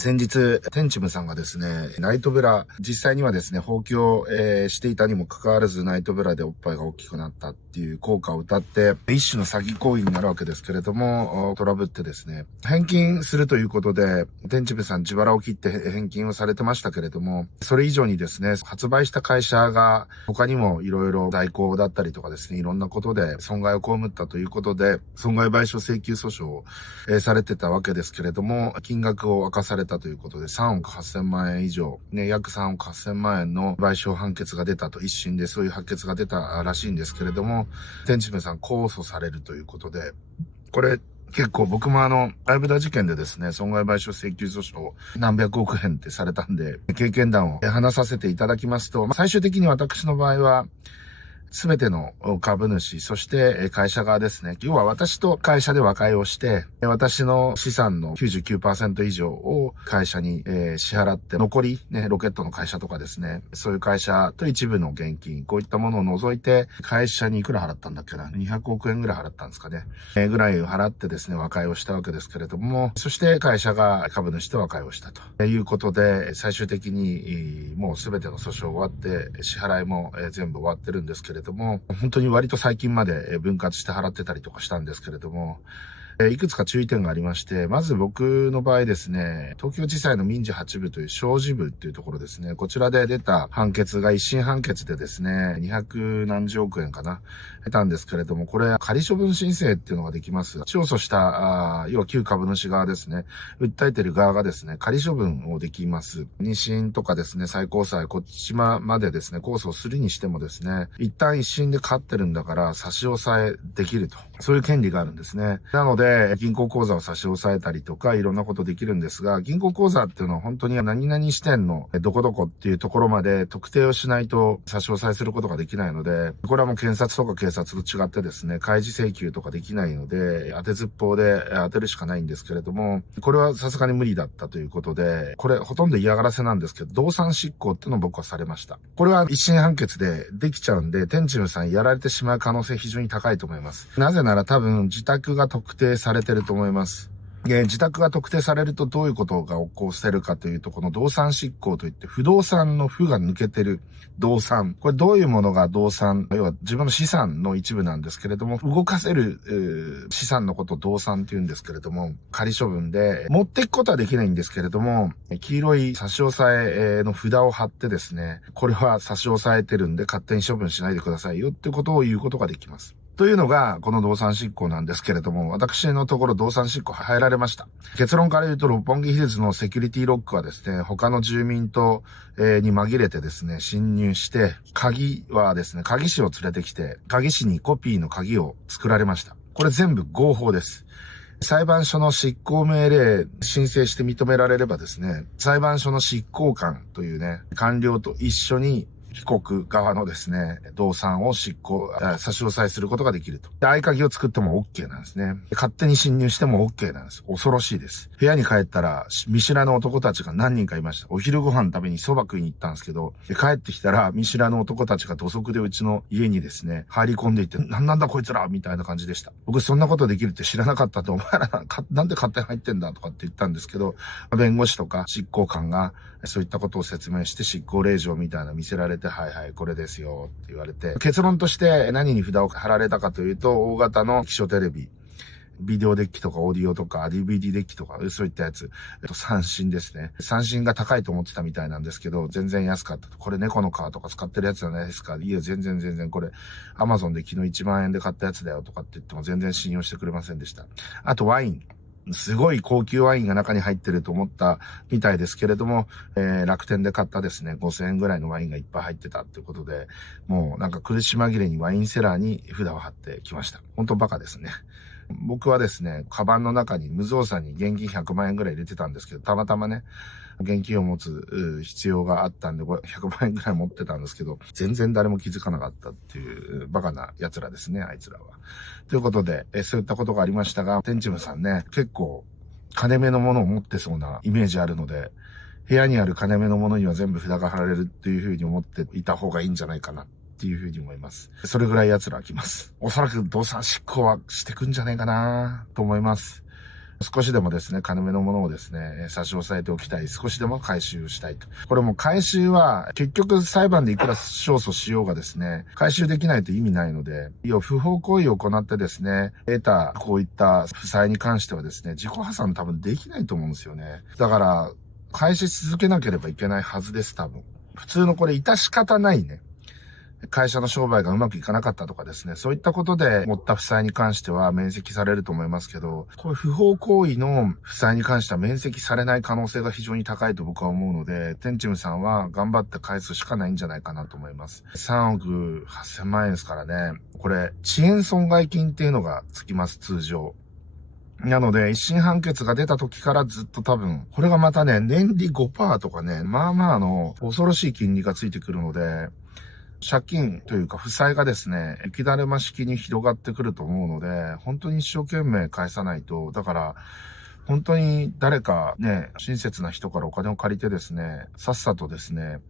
先日、テンチムさんがですね、ナイトブラ、実際にはですね、放棄を、していたにもかかわらず、ナイトブラでおっぱいが大きくなったっていう効果を謳って、一種の詐欺行為になるわけですけれども、トラブってですね、返金するということで、テンチムさん自腹を切って返金をされてましたけれども、それ以上にですね、発売した会社が他にもいろいろ代行だったりとかですね、いろんなことで損害を被ったということで、損害賠償請求訴訟を、されてたわけですけれども、金額を明かされたということで3億8000万円以上、ね、約3億8000万円の賠償判決が出たと、一審でそういう判決が出たらしいんですけれども、テンチムさん控訴されるということで、これ結構僕もアイブダ事件でですね、損害賠償請求訴訟何百億円ってされたんで、経験談を話させていただきますと、最終的に私の場合は、すべての株主、そして会社側ですね。要は私と会社で和解をして、私の資産の 99% 以上を会社に支払って、残りね、ロケットの会社とかですね、そういう会社と一部の現金、こういったものを除いて、会社にいくら払ったんだっけな、200億円ぐらい払ったんですかね。ぐらい払ってですね、和解をしたわけですけれども、そして会社が株主と和解をしたということで、最終的にもうすべての訴訟終わって、支払いも全部終わってるんですけれども、本当に割と最近まで分割して払ってたりとかしたんですけれども、いくつか注意点がありまして、まず僕の場合ですね、東京地裁の民事8部という小事部っていうところですね、こちらで出た判決が一審判決でですね、200何十億円かな、出たんですけれども、これ仮処分申請っていうのができます。勝訴した、要は旧株主側ですね、訴えてる側がですね、仮処分をできます。二審とかですね、最高裁、こっちまでですね、控訴するにしてもですね、一旦一審で勝ってるんだから差し押さえできると。そういう権利があるんですね。なので、銀行口座を差し押さえたりとか、いろんなことできるんですが、銀行口座っていうのは本当に何々支店のどこどこっていうところまで特定をしないと差し押さえすることができないので、これはもう検察とか警察と違ってですね、開示請求とかできないので、当てずっぽうで当てるしかないんですけれども、これはさすがに無理だったということで、これほとんど嫌がらせなんですけど、動産執行っていうのを僕はされました。これは一審判決でできちゃうんで、テンチムさんやられてしまう可能性非常に高いと思います。なぜなら多分自宅が特定されてると思います。自宅が特定されるとどういうことが起こせるかというと、この動産執行といって不動産の負が抜けてる動産。これどういうものが動産、要は自分の資産の一部なんですけれども、動かせる資産のことを動産って言うんですけれども、仮処分で持っていくことはできないんですけれども、黄色い差し押さえの札を貼ってですね、これは差し押さえてるんで勝手に処分しないでくださいよってことを言うことができます。というのが、この動産執行なんですけれども、私のところ動産執行入られました。結論から言うと、六本木ヒルズのセキュリティロックはですね、他の住民と、に紛れてですね、侵入して、鍵はですね、鍵師を連れてきて、鍵師にコピーの鍵を作られました。これ全部合法です。裁判所の執行命令申請して認められればですね、裁判所の執行官というね、官僚と一緒に被告側のですね、動産を差し押さえすることができると。で、合鍵を作っても OK なんですね。勝手に侵入しても OK なんです。恐ろしいです。部屋に帰ったら、見知らぬ男たちが何人かいました。お昼ご飯食べに蕎麦食いに行ったんですけど、で帰ってきたら、見知らぬ男たちが土足でうちの家にですね、入り込んでいって、なんだこいつらみたいな感じでした。僕そんなことできるって知らなかったと、お前らなんで勝手に入ってんだとかって言ったんですけど、弁護士とか執行官がそういったことを説明して執行令状みたいなの見せられて、はいはい、これですよって言われて、結論として何に札を貼られたかというと、大型の液晶テレビ、ビデオデッキとかオーディオとか DVD デッキとかそういったやつ、三振ですね。三振が高いと思ってたみたいなんですけど、全然安かったと。これ猫の皮とか使ってるやつじゃないですか。いや、全然これ Amazon で昨日1万円で買ったやつだよとかって言っても全然信用してくれませんでした。あとワイン。すごい高級ワインが中に入ってると思ったみたいですけれども、楽天で買ったですね、5000円ぐらいのワインがいっぱい入ってたっていうことで、もうなんか苦し紛れにワインセラーに札を貼ってきました。本当バカですね。僕はですね、カバンの中に無造作に現金100万円ぐらい入れてたんですけど、たまたまね、現金を持つ必要があったんで、100万円ぐらい持ってたんですけど、全然誰も気づかなかったっていうバカな奴らですね、あいつらは。ということで、そういったことがありましたが、テンチムさんね、結構金目のものを持ってそうなイメージあるので、部屋にある金目のものには全部札が貼られるっていう風に思っていた方がいいんじゃないかなっていう風に思います。それぐらい奴らは来ます。おそらく動産執行はしてくんじゃないかなと思います。少しでもですね、金目のものをですね、差し押さえておきたい。少しでも回収したいと。これも回収は、結局裁判でいくら勝訴しようがですね、回収できないと意味ないので、不法行為を行ってですね、得たこういった負債に関してはですね、自己破産多分できないと思うんですよね。だから、返し続けなければいけないはずです、多分。普通のこれ、致し方ないね。会社の商売がうまくいかなかったとかですね、そういったことで持った負債に関しては免責されると思いますけど、こういう不法行為の負債に関しては免責されない可能性が非常に高いと僕は思うので、テンチムさんは頑張って返すしかないんじゃないかなと思います。3億8000万円ですからね。これ、遅延損害金っていうのがつきます、通常。なので、一審判決が出た時からずっと多分、これがまたね、年利 5% とかね、まあまあの恐ろしい金利がついてくるので、借金というか負債がですね、雪だるま式に広がってくると思うので、本当に一生懸命返さないと、だから、本当に誰かね、親切な人からお金を借りてですね、さっさとですね、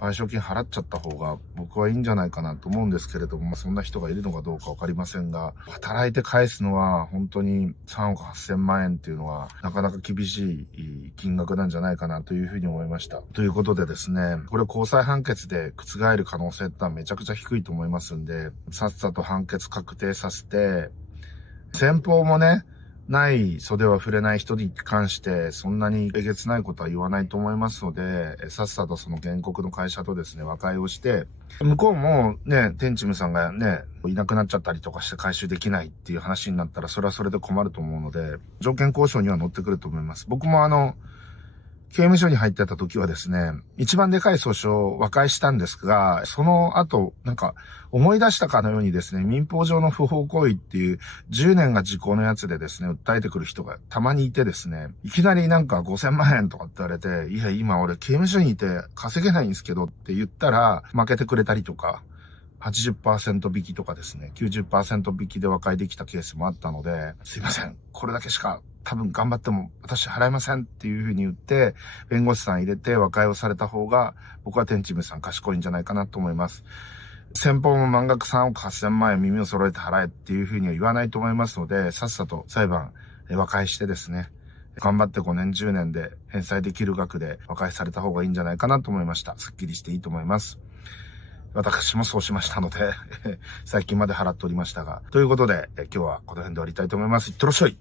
賠償金払っちゃった方が僕はいいんじゃないかなと思うんですけれども、そんな人がいるのかどうかわかりませんが、働いて返すのは本当に3億8000万円っていうのはなかなか厳しい金額なんじゃないかなというふうに思いました。ということでですね、これ高裁判決で覆る可能性ってのはめちゃくちゃ低いと思いますんで、さっさと判決確定させて、先方もね、ない袖は触れない人に関してそんなにえげつないことは言わないと思いますので、さっさとその原告の会社とですね、和解をして、向こうもね、テンチムさんがね、いなくなっちゃったりとかして回収できないっていう話になったらそれはそれで困ると思うので、条件交渉には乗ってくると思います。僕も刑務所に入ってた時はですね、一番でかい訴訟を和解したんですが、その後、思い出したかのようにですね、民法上の不法行為っていう10年が時効のやつでですね、訴えてくる人がたまにいてですね、いきなり5000万円とかって言われて、いや、今俺刑務所にいて稼げないんですけどって言ったら負けてくれたりとか、80% 引きとかですね、90% 引きで和解できたケースもあったので、すいません、これだけしか多分頑張っても私払えませんっていう風に言って、弁護士さん入れて和解をされた方が、僕はテンチムさん賢いんじゃないかなと思います。先方も満額3億8000万円耳を揃えて払えっていう風には言わないと思いますので、さっさと裁判和解してですね、頑張って5年10年で返済できる額で和解された方がいいんじゃないかなと思いました。すっきりしていいと思います。私もそうしましたので、最近まで払っておりましたが。ということで、今日はこの辺で終わりたいと思います。いってらっしゃい。